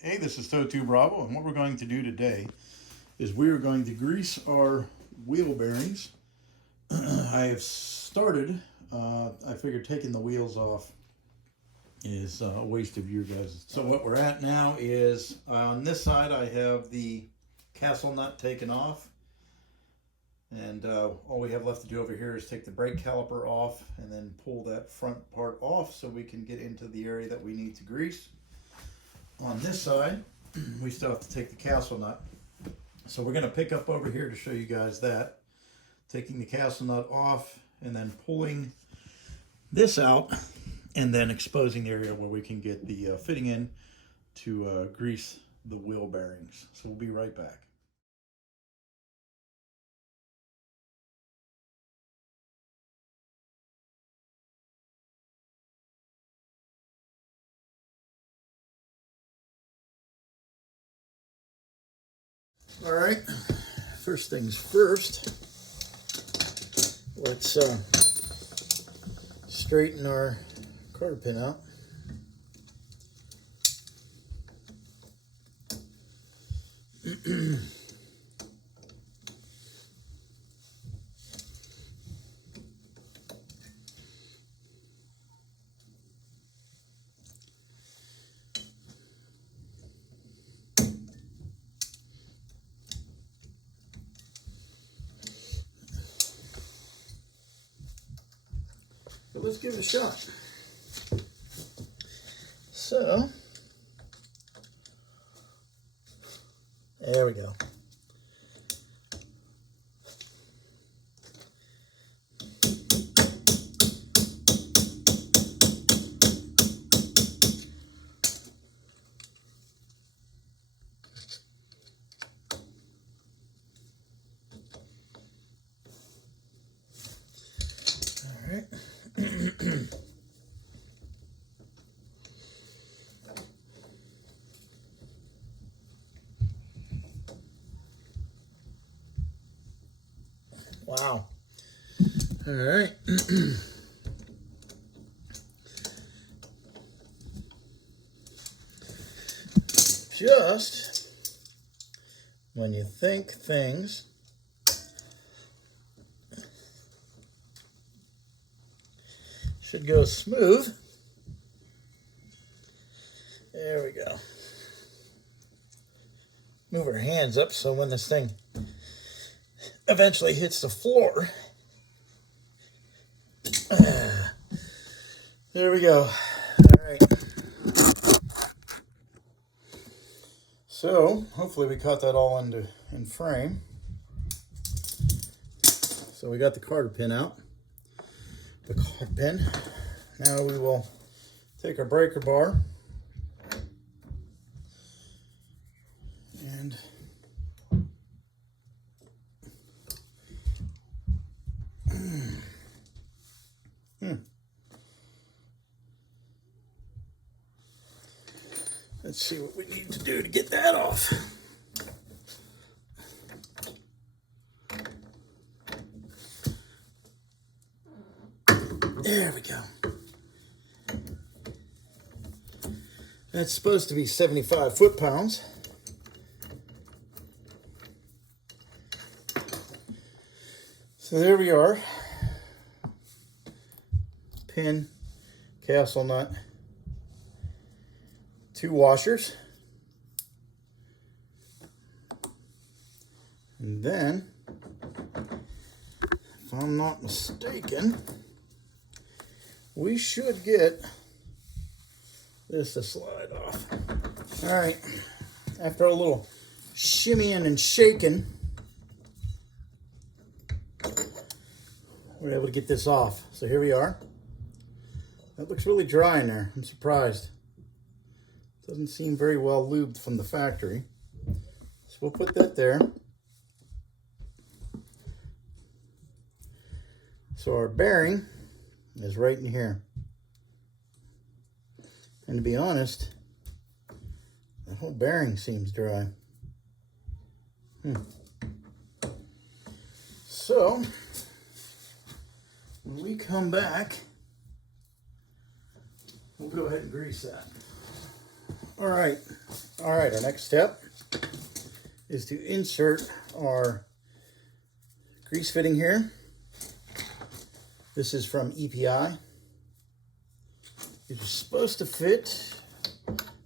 Hey, this is Toto Bravo, and what we're going to do today is we are going to grease our wheel bearings. I have started, I figured taking the wheels off is a waste of your guys'. So what we're at now is, on this side I have the castle nut taken off, and all we have left to do over here is take the brake caliper off and then pull that front part off so we can get into the area that we need to grease. On this side, we still have to take the castle nut. So we're going to pick up over here to show you guys that. Taking the castle nut off and then pulling this out and then exposing the area where we can get the fitting in to grease the wheel bearings. So we'll be right back. All right, first things first, let's straighten our cotter pin out. But let's give it a shot. So, there we go. All right. Wow. All right. Just when you think things should go smooth, there we go. Move our hands up so when this thing eventually hits the floor, there we go. All right. So hopefully we caught that all in frame. So we got the cotter pin out. The cotter pin. Now we will take our breaker bar and let's see what we need to do to get that off. There we go. That's supposed to be 75 foot-pounds. So there we are. Pin, castle nut, 2 washers. And then, if I'm not mistaken, we should get this to slide off. All right, after a little shimmying and shaking, we're able to get this off. So here we are. That looks really dry in there. I'm surprised. Doesn't seem very well lubed from the factory. So we'll put that there. So our bearing is right in here. And to be honest, the whole bearing seems dry. So, when we come back, we'll go ahead and grease that. All right, our next step is to insert our grease fitting here. This is from EPI. It's supposed to fit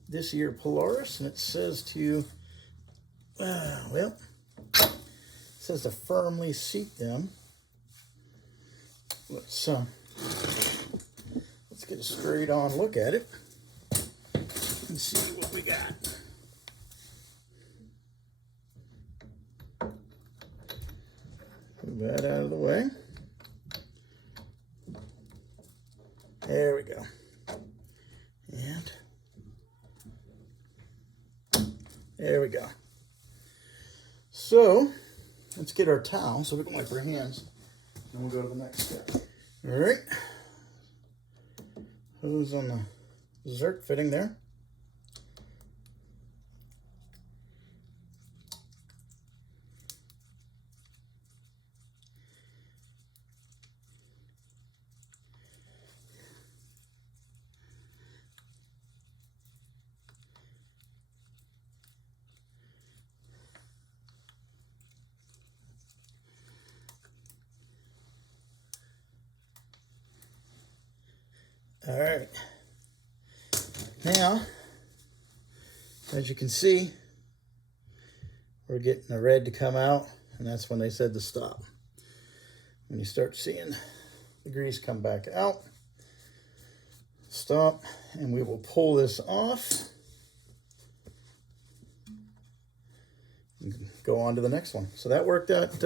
this year Polaris, and it says to, well, it says to firmly seat them. Let's get a straight on look at it and see what we got. Move that out of the way. There we go. And there we go. So let's get our towel so we can wipe our hands, and we'll go to the next step. All right. Hose on the Zerk fitting there. All right, now, as you can see, we're getting the red to come out, and that's when they said to stop. When you start seeing the grease come back out, stop, and we will pull this off and go on to the next one. So that worked out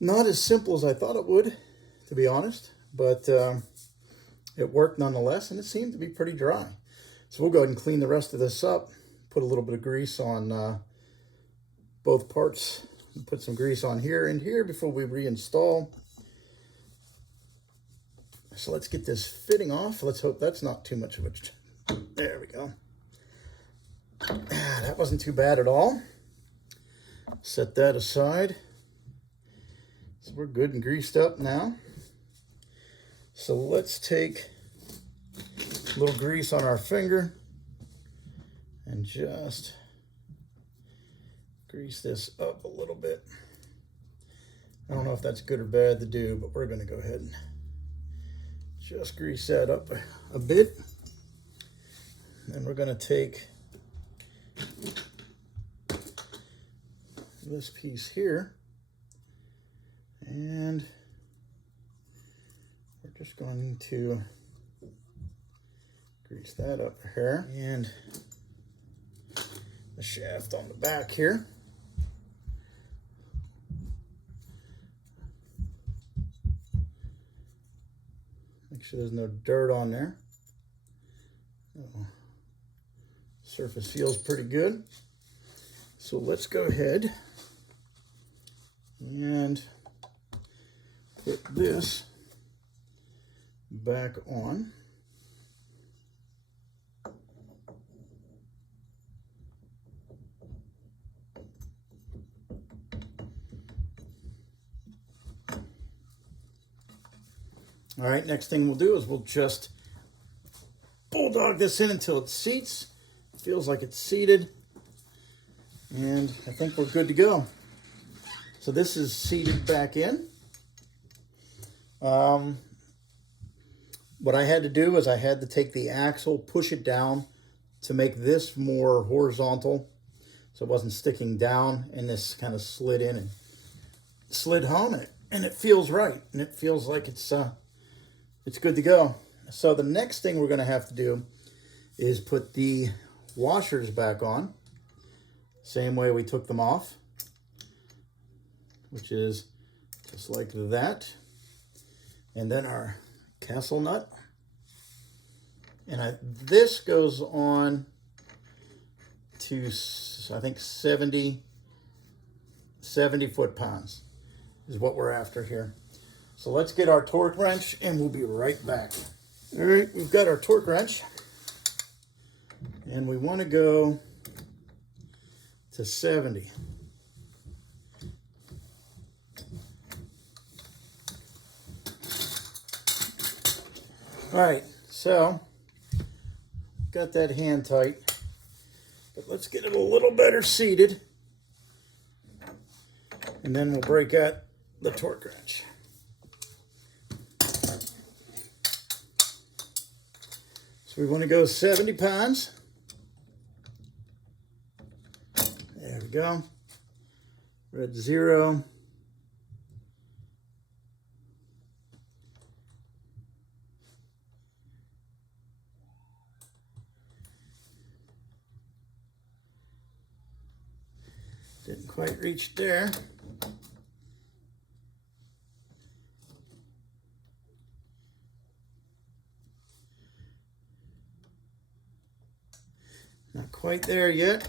not as simple as I thought it would, to be honest, but it worked nonetheless, and it seemed to be pretty dry. So we'll go ahead and clean the rest of this up, put a little bit of grease on both parts, and put some grease on here and here before we reinstall. So let's get this fitting off. Let's hope that's not too much of a... There we go. That wasn't too bad at all. Set that aside. So we're good and greased up now. So let's take a little grease on our finger and just grease this up a little bit. I don't know if that's good or bad to do, but we're going to go ahead and just grease that up a bit. Then we're going to take this piece here, and we're just going to grease that up here, and the shaft on the back here. Make sure there's no dirt on there. Surface feels pretty good. So let's go ahead and put this back on. All right, next thing we'll do is we'll just bulldog this in until it seats. It feels like it's seated, and I think we're good to go. So this is seated back in. What I had to do is I had to take the axle, push it down to make this more horizontal so it wasn't sticking down, and this kind of slid in and slid home, and it feels right, and it feels like it's good to go. So the next thing we're going to have to do is put the washers back on, same way we took them off, which is just like that. And then our castle nut. And this goes on to, I think, 70 foot-pounds is what we're after here. So let's get our torque wrench, and we'll be right back. All right, we've got our torque wrench, and we want to go to 70. All right, so got that hand tight, but let's get it a little better seated, and then we'll break out the torque wrench. So we want to go 70 pounds. There we go. Red 0. Didn't quite reach there. Not quite there yet.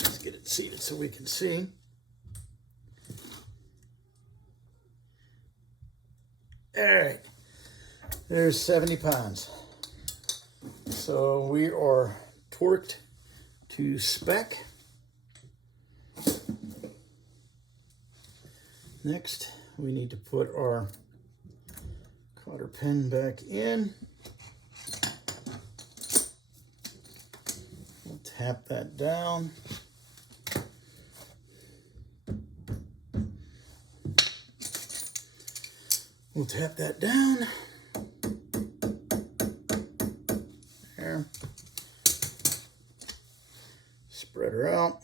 Let's get it seated so we can see. All right, there's 70 pounds. So we are torqued to spec. Next, we need to put our cotter pin back in. We'll tap that down. We'll tap that down. There. Spread her out.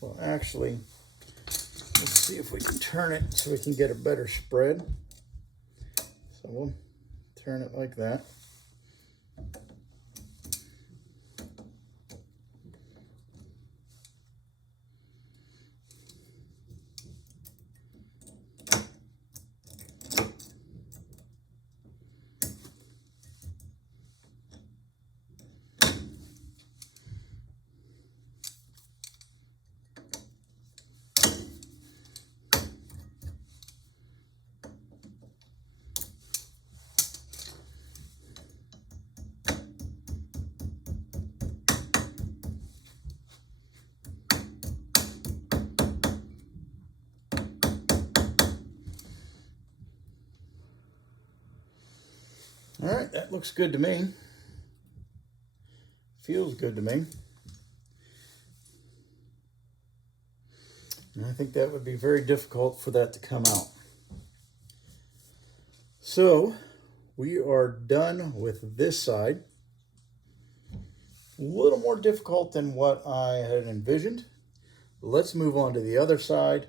Well, actually, let's see if we can turn it so we can get a better spread. So we'll turn it like that. All right, that looks good to me. Feels good to me. And I think that would be very difficult for that to come out. So we are done with this side. A little more difficult than what I had envisioned. Let's move on to the other side.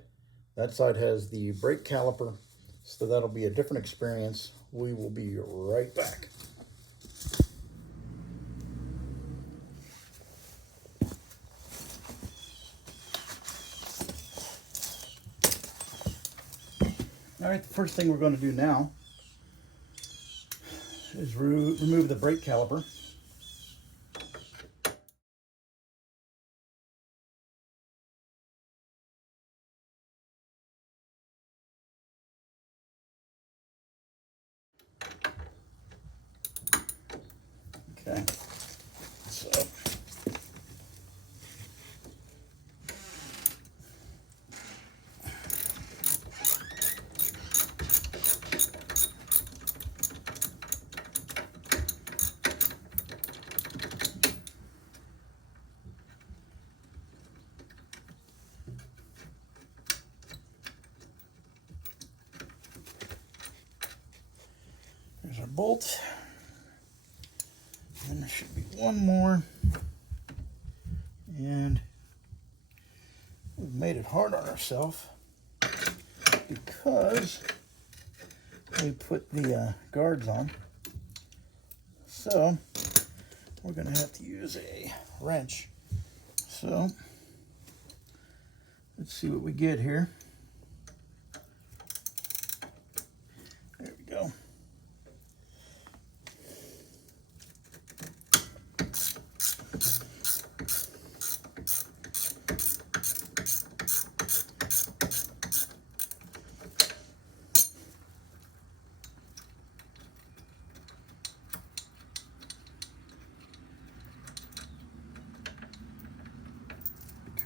That side has the brake caliper, so that'll be a different experience. We will be right back. All right, the first thing we're going to do now is remove the brake caliper. Okay, so there's our bolt. And there should be one more. And we've made it hard on ourselves because we put the guards on. So we're going to have to use a wrench. So let's see what we get here. There we go.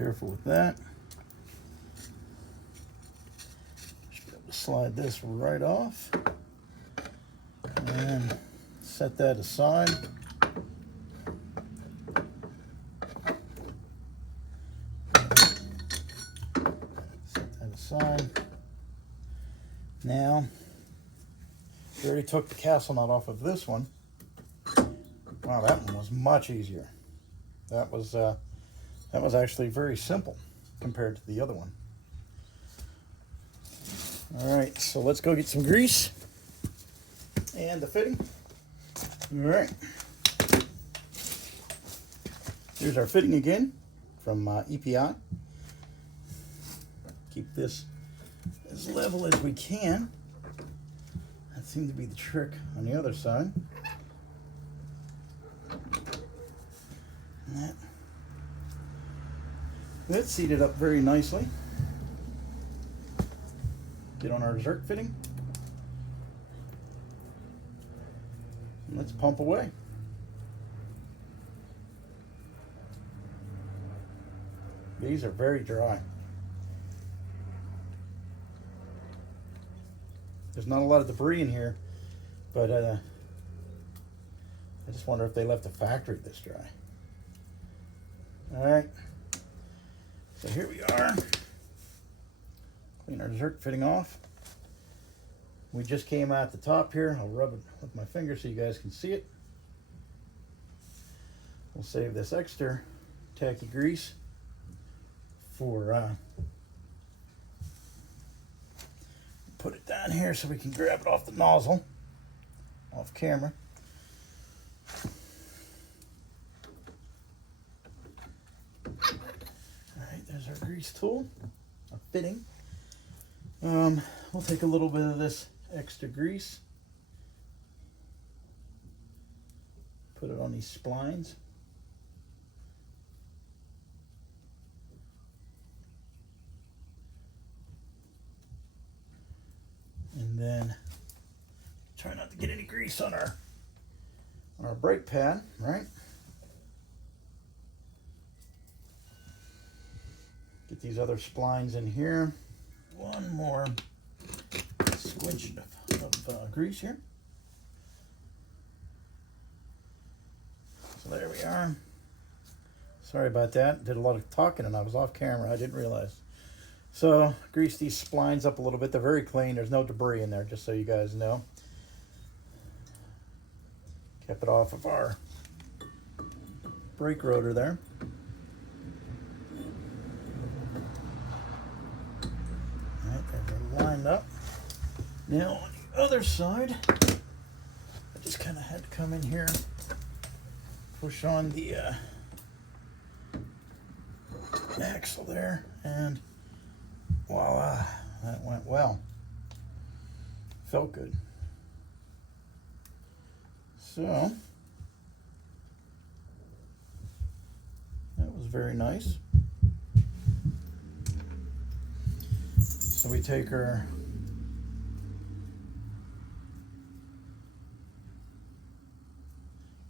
careful with that. Should be able to slide this right off and set that aside. Set that aside. Now, we already took the castle nut off of this one. Wow, that one was much easier. That was actually very simple compared to the other one. All right, so let's go get some grease and the fitting. All right. Here's our fitting again from EPI. Keep this as level as we can. That seemed to be the trick on the other side. And that's seated up very nicely. Get on our dessert fitting. And let's pump away. These are very dry. There's not a lot of debris in here, but I just wonder if they left the factory this dry. All right, so here we are. Clean our dessert fitting off. We just came out the top here. I'll rub it with my finger so you guys can see it. We'll save this extra tacky grease for put it down here so we can grab it off the nozzle, off camera. All right, there's our grease tool, our fitting. We'll take a little bit of this extra grease, put it on these splines. And then try not to get any grease on our brake pad, right? Get these other splines in here. One more squinch of grease here. So there we are. Sorry about that. Did a lot of talking and I was off camera. I didn't realize. So grease these splines up a little bit. They're very clean. There's no debris in there, just so you guys know. Kept it off of our brake rotor there. All right, they're lined up. Now on the other side, I just kind of had to come in here, push on the axle there, and voila, that went well. Felt good. So, that was very nice. So we take our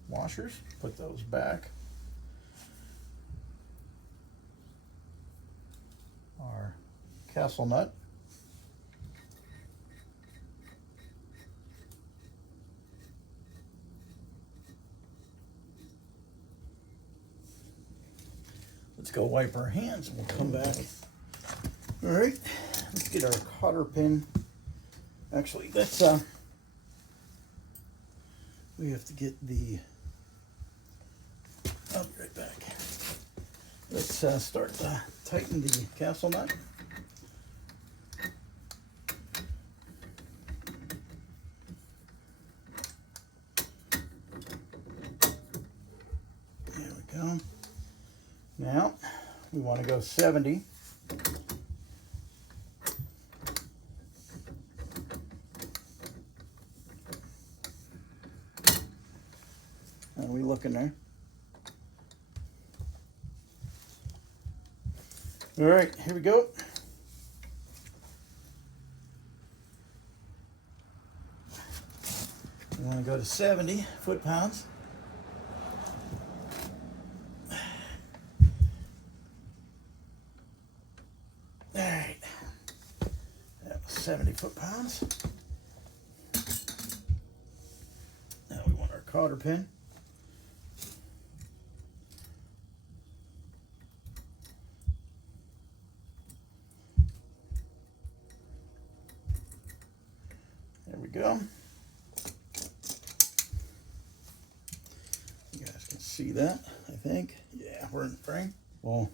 washers, put those back. Our castle nut. Let's go wipe our hands and we'll come back. All right, let's get our cotter pin. Actually, let's we have to get the, I'll be right back. Let's start to tighten the castle nut. There we go. Now, we want to go 70. Are we looking there? All right, here we go. We want to go to 70 foot-pounds. All right, that was 70 foot-pounds. Now we want our cotter pin. There we go. You guys can see that, I think. Yeah, we're in frame. Well,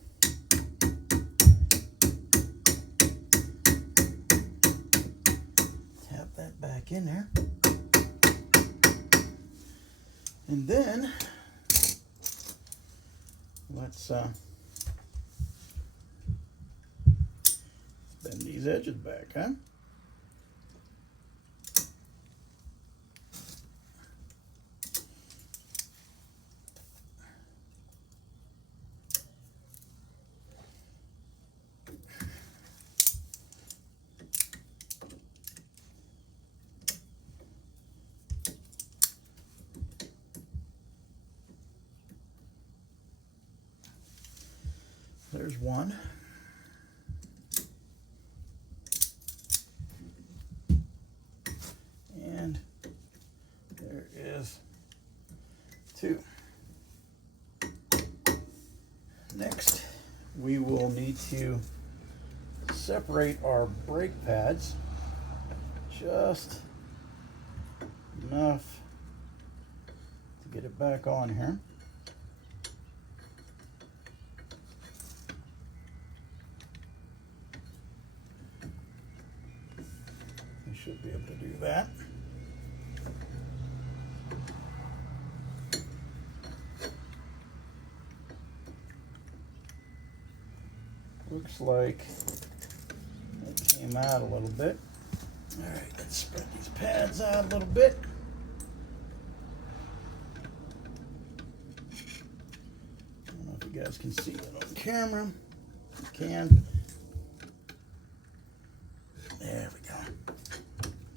tap that back in there. And then let's bend these edges back, huh? There's one. And there is two. Next, we will need to separate our brake pads just enough to get it back on here. Should be able to do that. Looks like it came out a little bit. All right, let's spread these pads out a little bit. I don't know if you guys can see it on camera. You can. There we go.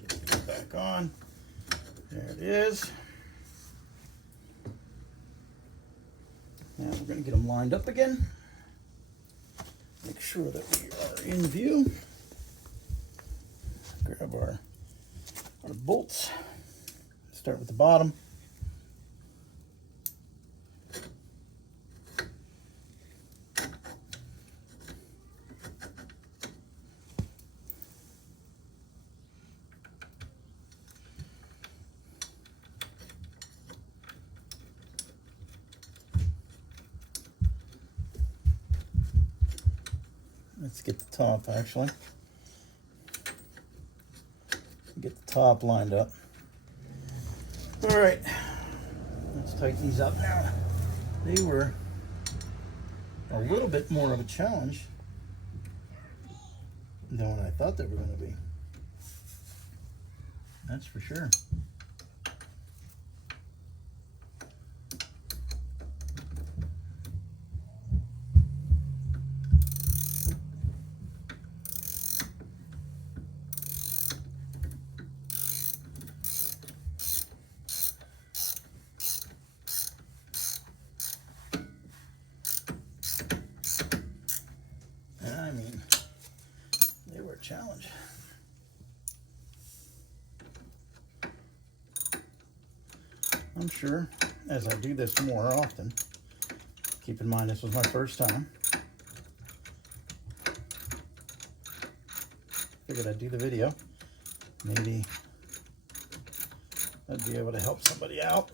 Get these back on. There it is. Now we're going to get them lined up again. Make sure that we are in view. Grab our bolts. Start with the bottom. Let's get the top, actually. Get the top lined up. All right, let's tighten these up now. They were a little bit more of a challenge than what I thought they were going to be. That's for sure. I mean, they were a challenge. I'm sure as I do this more often, keep in mind this was my first time, figured I'd do the video. Maybe I'd be able to help somebody out.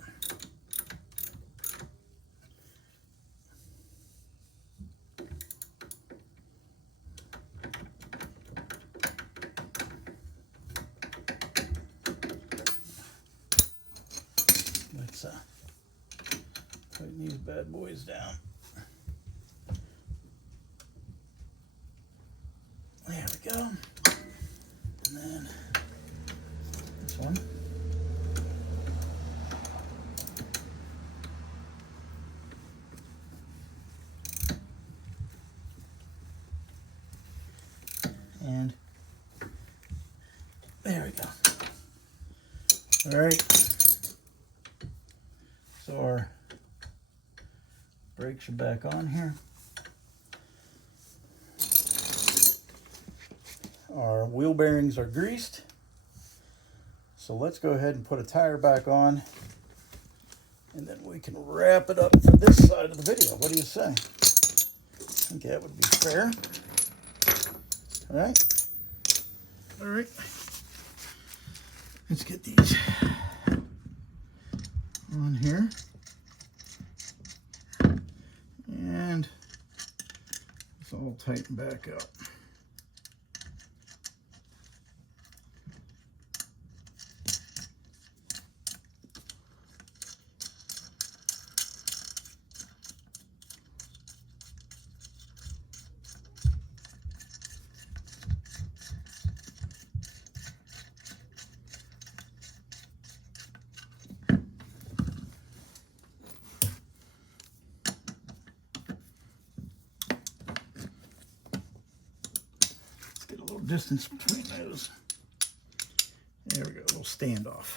Let's tighten these bad boys down. There we go. And then this one. And there we go. All right. So our brakes are back on here. Our wheel bearings are greased. So let's go ahead and put a tire back on, and then we can wrap it up for this side of the video. What do you say? I think that would be fair. All right. All right. Let's get these on here. And it's all tighten back up. Distance between those. There we go, a little standoff.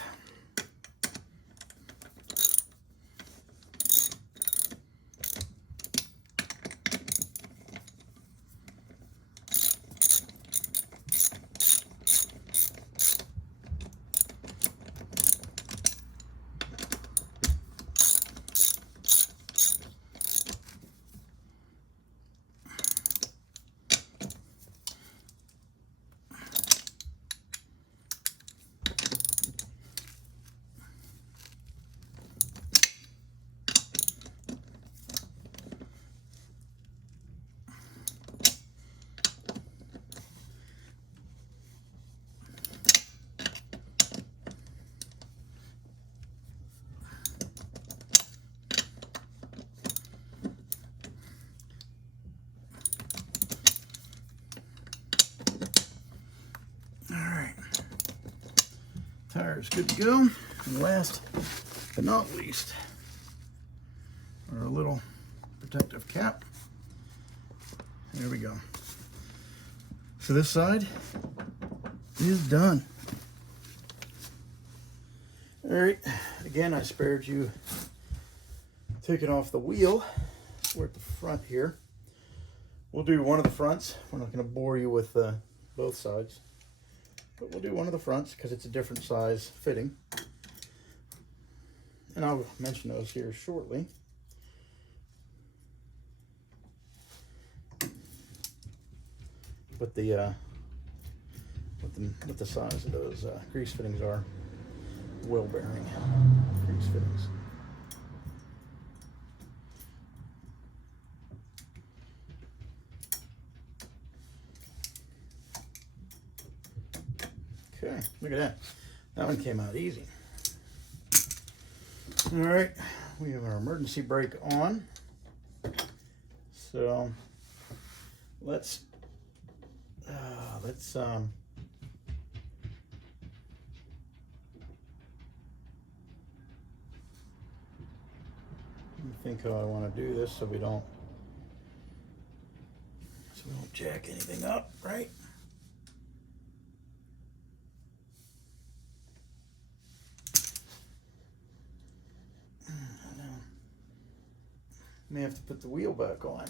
Tire is good to go. And last but not least, our little protective cap. There we go. So this side is done. All right, again, I spared you taking off the wheel. We're at the front here. We'll do one of the fronts. We're not going to bore you with both sides. But we'll do one of the fronts because it's a different size fitting. And I'll mention those here shortly. But what the size of those grease fittings are. Wheel bearing grease fittings. Okay, look at that. That one came out easy. All right, we have our emergency brake on. So let's think how I want to do this so we don't jack anything up, right? May have to put the wheel back on.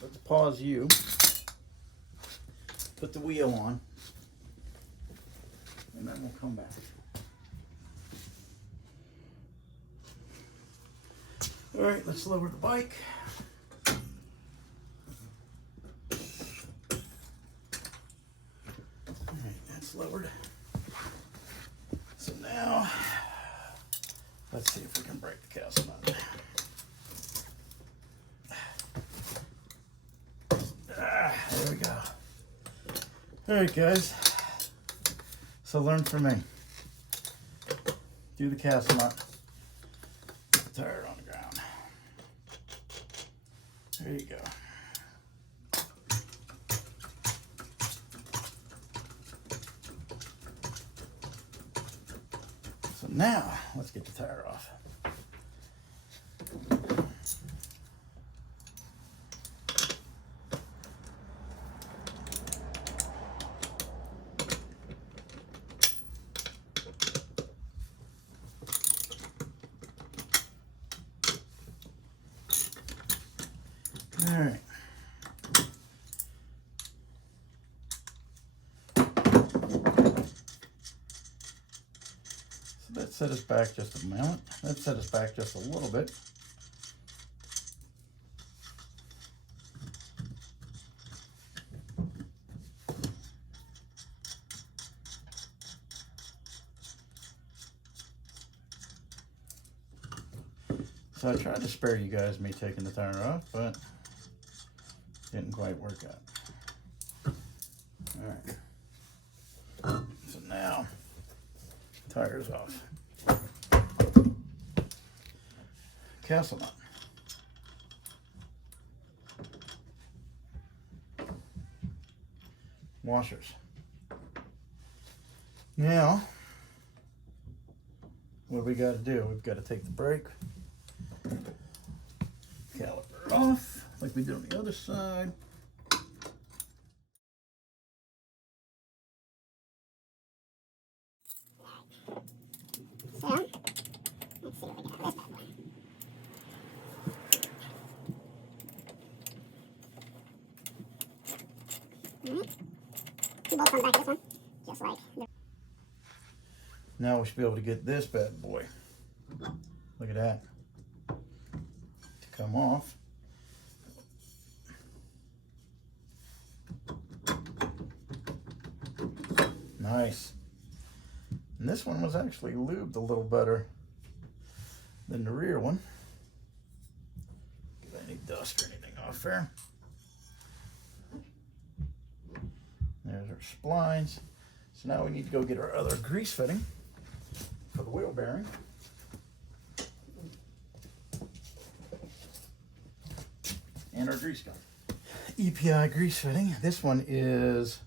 Let's pause you. Put the wheel on. And then we'll come back. All right, let's lower the bike. All right, that's lowered. So now, let's see if we can break the cast nut. There we go. All right, guys. So learn from me. Do the cast nut. Put the tire on the ground. There you go. So now, let's get the tire off. All right. set us back just a moment. Let's set us back just a little bit. So I tried to spare you guys me taking the tire off, but didn't quite work out. All right. So now, tire's off. Castle nut. Washers. Now, what we got to do? We've got to take the brake caliper off, like we did on the other side. So, let's see what we got. This bad boy. Alright. Two bolts on the back of this one, just like the... Now we should be able to get this bad boy. Look at that. To come off. Nice. And this one was actually lubed a little better than the rear one. Get any dust or anything off there. There's our splines. So now we need to go get our other grease fitting for the wheel bearing. And our grease gun. EPI grease fitting. This one is,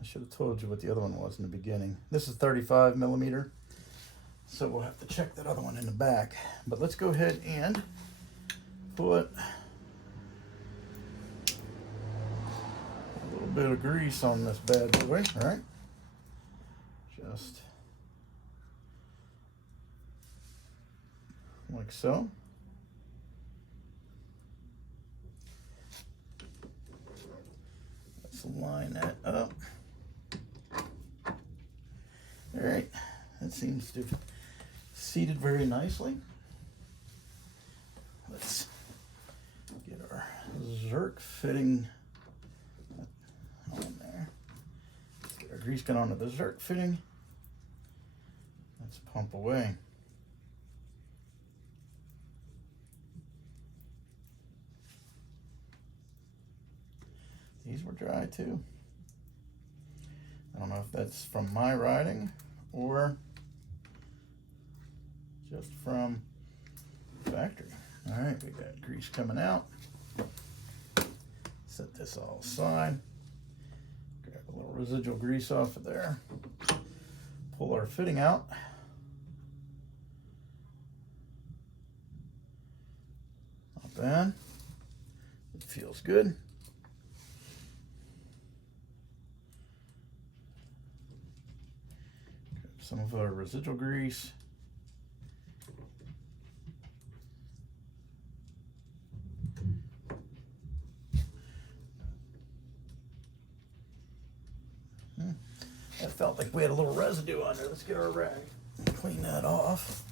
I should have told you what the other one was in the beginning. This is 35 millimeter. So we'll have to check that other one in the back. But let's go ahead and put a little bit of grease on this bad boy, all right? Just like so. Let's line that up. All right, that seems to have seated very nicely. Let's get our Zerk fitting on there. Let's get our grease gun onto the Zerk fitting. Let's pump away. These were dry too. I don't know if that's from my riding or just from factory. All right, we got grease coming out. Set this all aside. Grab a little residual grease off of there. Pull our fitting out. Not bad. It feels good. Some of our residual grease. That felt like we had a little residue on there. Let's get our rag and clean that off.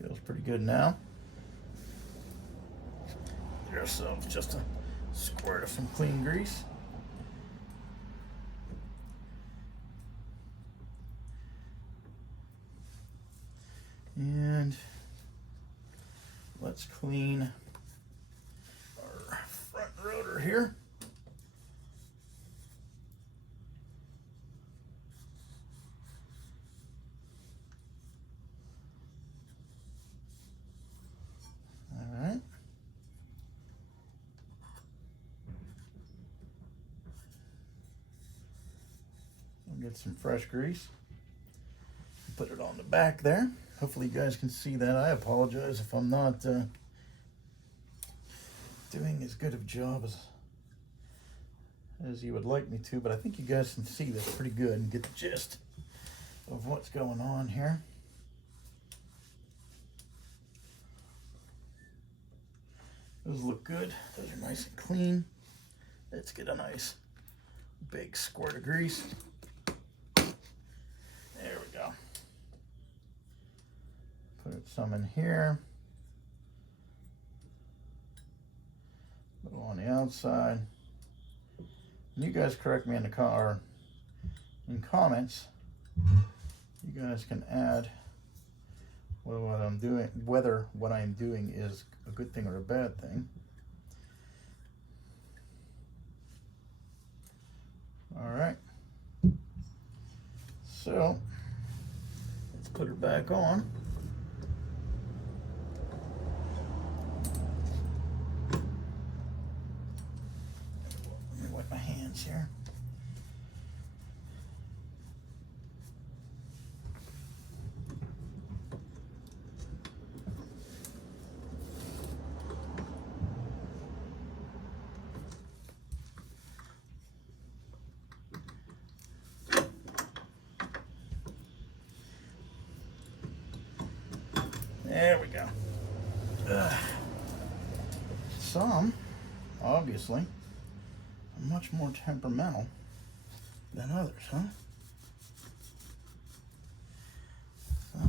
Feels pretty good now. Get ourselves just a squirt of some clean grease. And let's clean our front rotor here. Get some fresh grease. Put it on the back there. Hopefully you guys can see that. I apologize if I'm not doing as good of a job as you would like me to, but I think you guys can see this pretty good and get the gist of what's going on here. Those look good. Those are nice and clean. Let's get a nice big squirt of grease. There we go. Put some in here. Little on the outside. And you guys correct me in the in comments. You guys can add what I'm doing, whether what I'm doing is a good thing or a bad thing. All right. So let's put her back on. Let me wipe my hands here. There we go. Some, obviously, are much more temperamental than others, huh? So,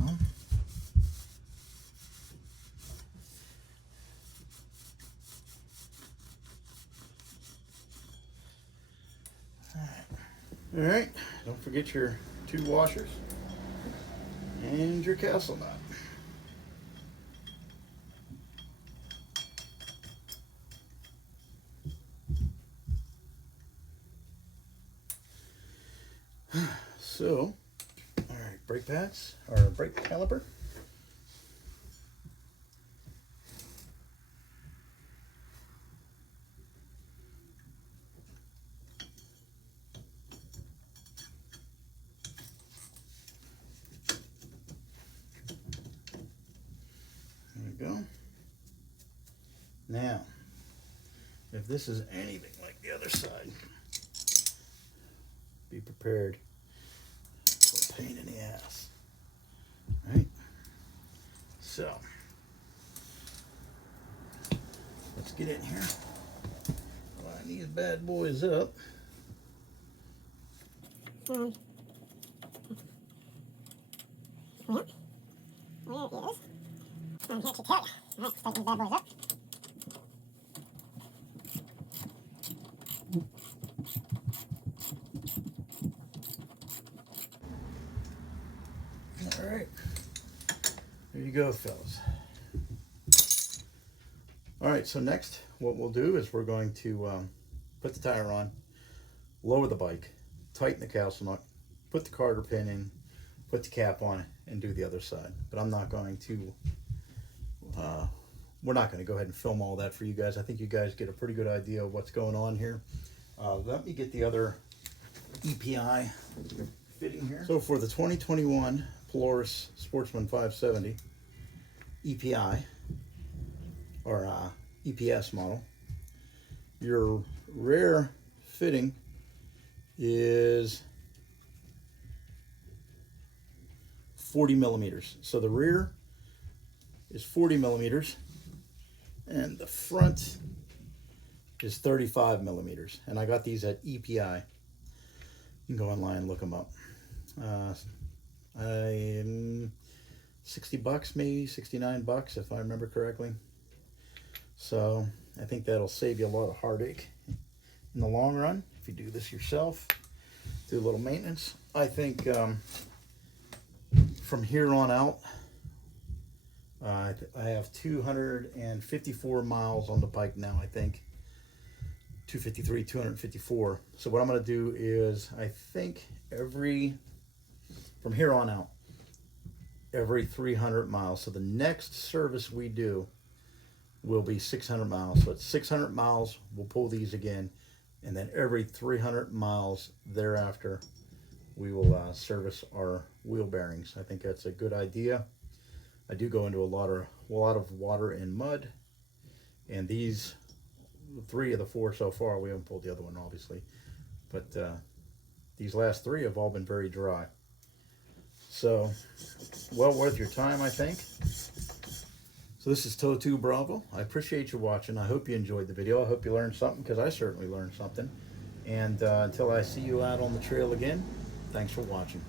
all right, don't forget your 2 washers and your castle nut. So, all right, brake pads, or brake caliper. There we go. Now, if this is anything like the other side, be prepared for a pain in the ass. Right? So, let's get in here. Line these bad boys up. Yeah. There it is. I'm here to tell you. All right, start these bad boys up. All right, there you go, fellas. All right, so next what we'll do is we're going to put the tire on, lower the bike, tighten the castle nut, put the carter pin in, put the cap on, and do the other side. But I'm not going to, we're not going to go ahead and film all that for you guys. I think you guys get a pretty good idea of what's going on here. Let me get the other EPI fitting here. So for the 2021 Polaris Sportsman 570 EPI, or EPS model, your rear fitting is 40 millimeters. So the rear is 40 millimeters and the front is 35 millimeters. And I got these at EPI. You can go online and look them up. 60 bucks, maybe 69 bucks if I remember correctly. So I think that'll save you a lot of heartache in the long run if you do this yourself. Do a little maintenance. I think from here on out, I have 254 miles on the bike now, I think. 253, 254. So what I'm going to do is, I think from here on out, every 300 miles. So the next service we do will be 600 miles. So at 600 miles, we'll pull these again. And then every 300 miles thereafter, we will service our wheel bearings. I think that's a good idea. I do go into a lot of water and mud, and these 3 of the 4 so far, we haven't pulled the other one obviously, but these last 3 have all been very dry. So, well worth your time, I think. So this is Totu Bravo. I appreciate you watching. I hope you enjoyed the video. I hope you learned something, because I certainly learned something. And until I see you out on the trail again, thanks for watching.